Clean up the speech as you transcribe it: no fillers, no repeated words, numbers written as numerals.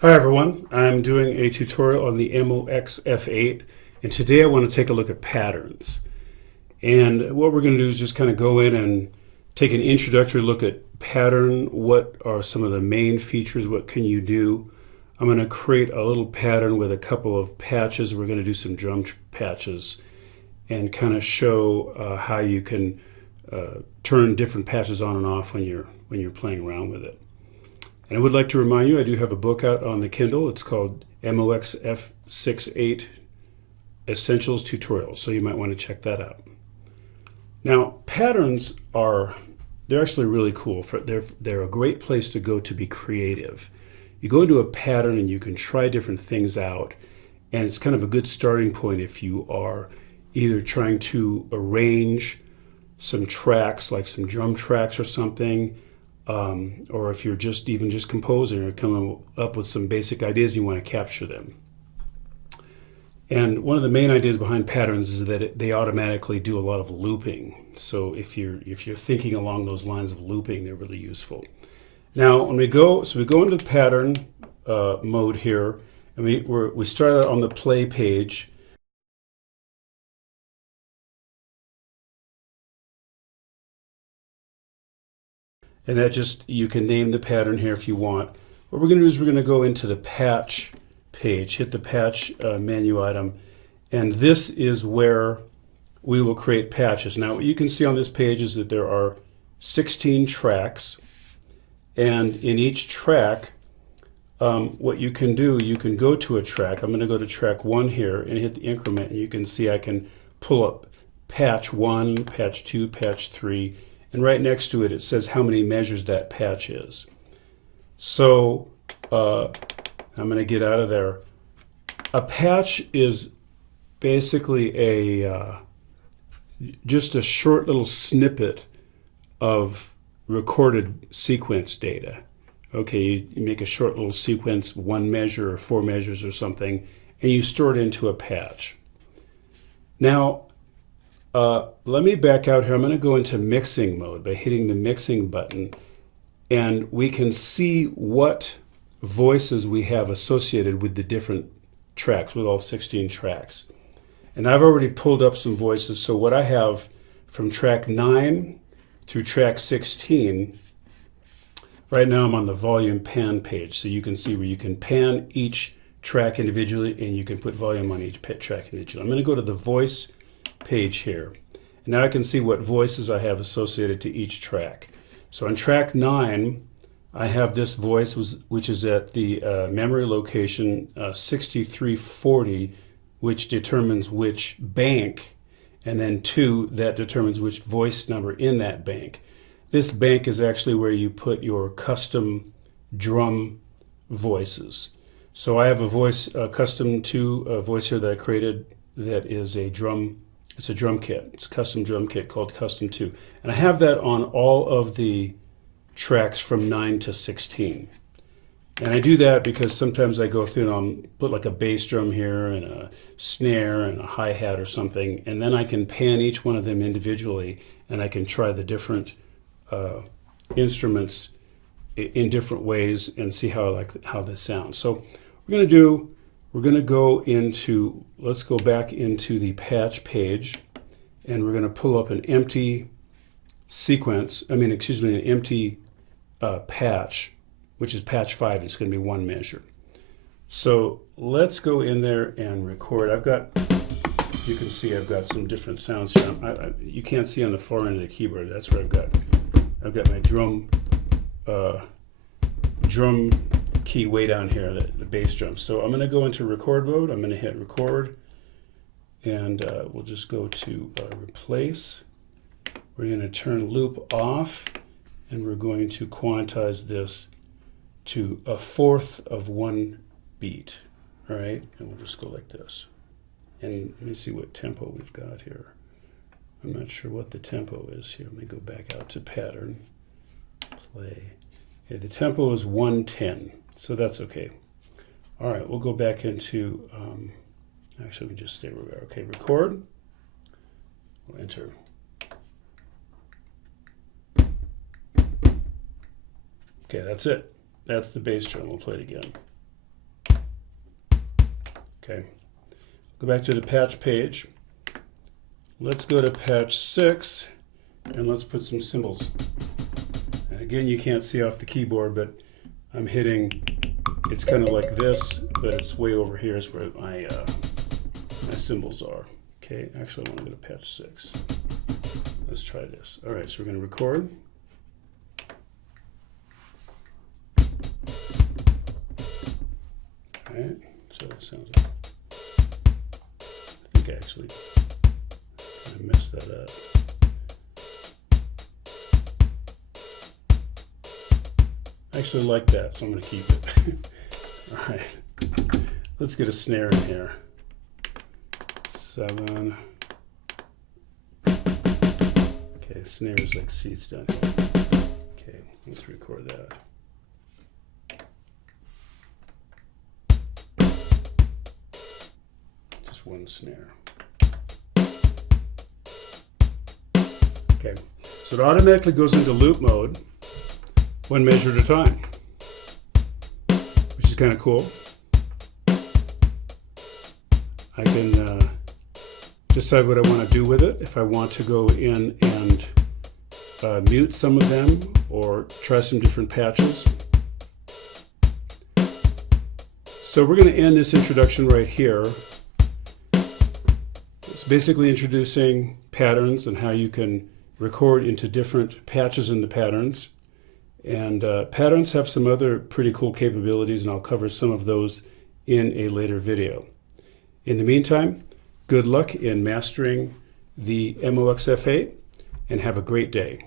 Hi everyone, I'm doing a tutorial on the MOXF8 and today I want to take a look at patterns. And what we're going to do is just kind of go in and take an introductory look at pattern. What are some of the main features? What can you do? I'm going to create a little pattern with a couple of patches. We're going to do some drum patches and kind of show how you can turn different patches on and off when you're playing around with it. And I would like to remind you, I do have a book out on the Kindle. It's called MOXF8 Essentials Tutorials, so you might want to check that out. Now, patterns they're actually really cool. They're a great place to go to be creative. You go into a pattern and you can try different things out, and it's kind of a good starting point if you are either trying to arrange some tracks, like some drum tracks or something, or if you're just composing or coming up with some basic ideas, you want to capture them. And one of the main ideas behind patterns is that they automatically do a lot of looping. So if you're thinking along those lines of looping, they're really useful. Now, when we go into the pattern mode here, and we start out on the play page. And that you can name the pattern here if you want. What we're going to do is we're going to go into the patch page, hit the patch menu item, and this is where we will create patches. Now, what you can see on this page is that there are 16 tracks, and in each track, what you can do, you can go to a track. I'm going to go to track 1 here and hit the increment, and you can see I can pull up patch 1, patch 2, patch 3, and right next to it, it says how many measures that patch is. So I'm going to get out of there. A patch is basically just a short little snippet of recorded sequence data. Okay, you make a short little sequence, 1 measure or 4 measures or something, and you store it into a patch. Now, let me back out here. I'm going to go into mixing mode by hitting the mixing button, and we can see what voices we have associated with the different tracks, with all 16 tracks. And I've already pulled up some voices, so what I have from track 9 through track 16, right now I'm on the volume pan page, so you can see where you can pan each track individually and you can put volume on each track individually. I'm going to go to the voice page here. And now I can see what voices I have associated to each track. So on track 9, I have this voice which is at the memory location 6340, which determines which bank, and then 2, that determines which voice number in that bank. This bank is actually where you put your custom drum voices. So I have a voice custom to a voice here that I created that is it's a drum kit. It's a custom drum kit called Custom 2. And I have that on all of the tracks from 9 to 16. And I do that because sometimes I go through and I'll put like a bass drum here and a snare and a hi-hat or something, and then I can pan each one of them individually and I can try the different instruments in different ways and see how they sound. So we're going to go into, let's go back into the patch page, and we're going to pull up an empty an empty patch, which is patch 5. It's going to be 1 measure. So let's go in there and record. You can see I've got some different sounds here. You can't see on the far end of the keyboard. That's where I've got my drum key way down here, the bass drum. So I'm going to go into record mode. I'm going to hit record, and we'll just go to replace. We're going to turn loop off, and we're going to quantize this to 1/4 of 1 beat. All right, and we'll just go like this. And let me see what tempo we've got here. I'm not sure what the tempo is here. Let me go back out to pattern, play. Okay, the tempo is 110. So that's okay. All right, we'll go back into, actually we just stay where we are. Okay, record, we'll enter. Okay, that's it. That's the bass drum. We'll play it again. Okay, go back to the patch page. Let's go to patch 6 and let's put some cymbals. And again, you can't see off the keyboard, but I'm hitting, it's kind of like this, but it's way over here is where my cymbals are. Okay, actually I want to go to patch 6. Let's try this. All right, so we're going to record. All right, so that sounds like, I think actually I messed that up. I actually like that, so I'm going to keep it. All right, let's get a snare in here. 7. Okay, snare is like seats down here. Okay, let's record that. Just one snare. Okay, so it automatically goes into loop mode, 1 measure at a time, which is kind of cool. I can decide what I want to do with it. If I want to go in and mute some of them or try some different patches. So we're going to end this introduction right here. It's basically introducing patterns and how you can record into different patches in the patterns. And patterns have some other pretty cool capabilities, and I'll cover some of those in a later video. In the meantime, good luck in mastering the MOXF8 and have a great day.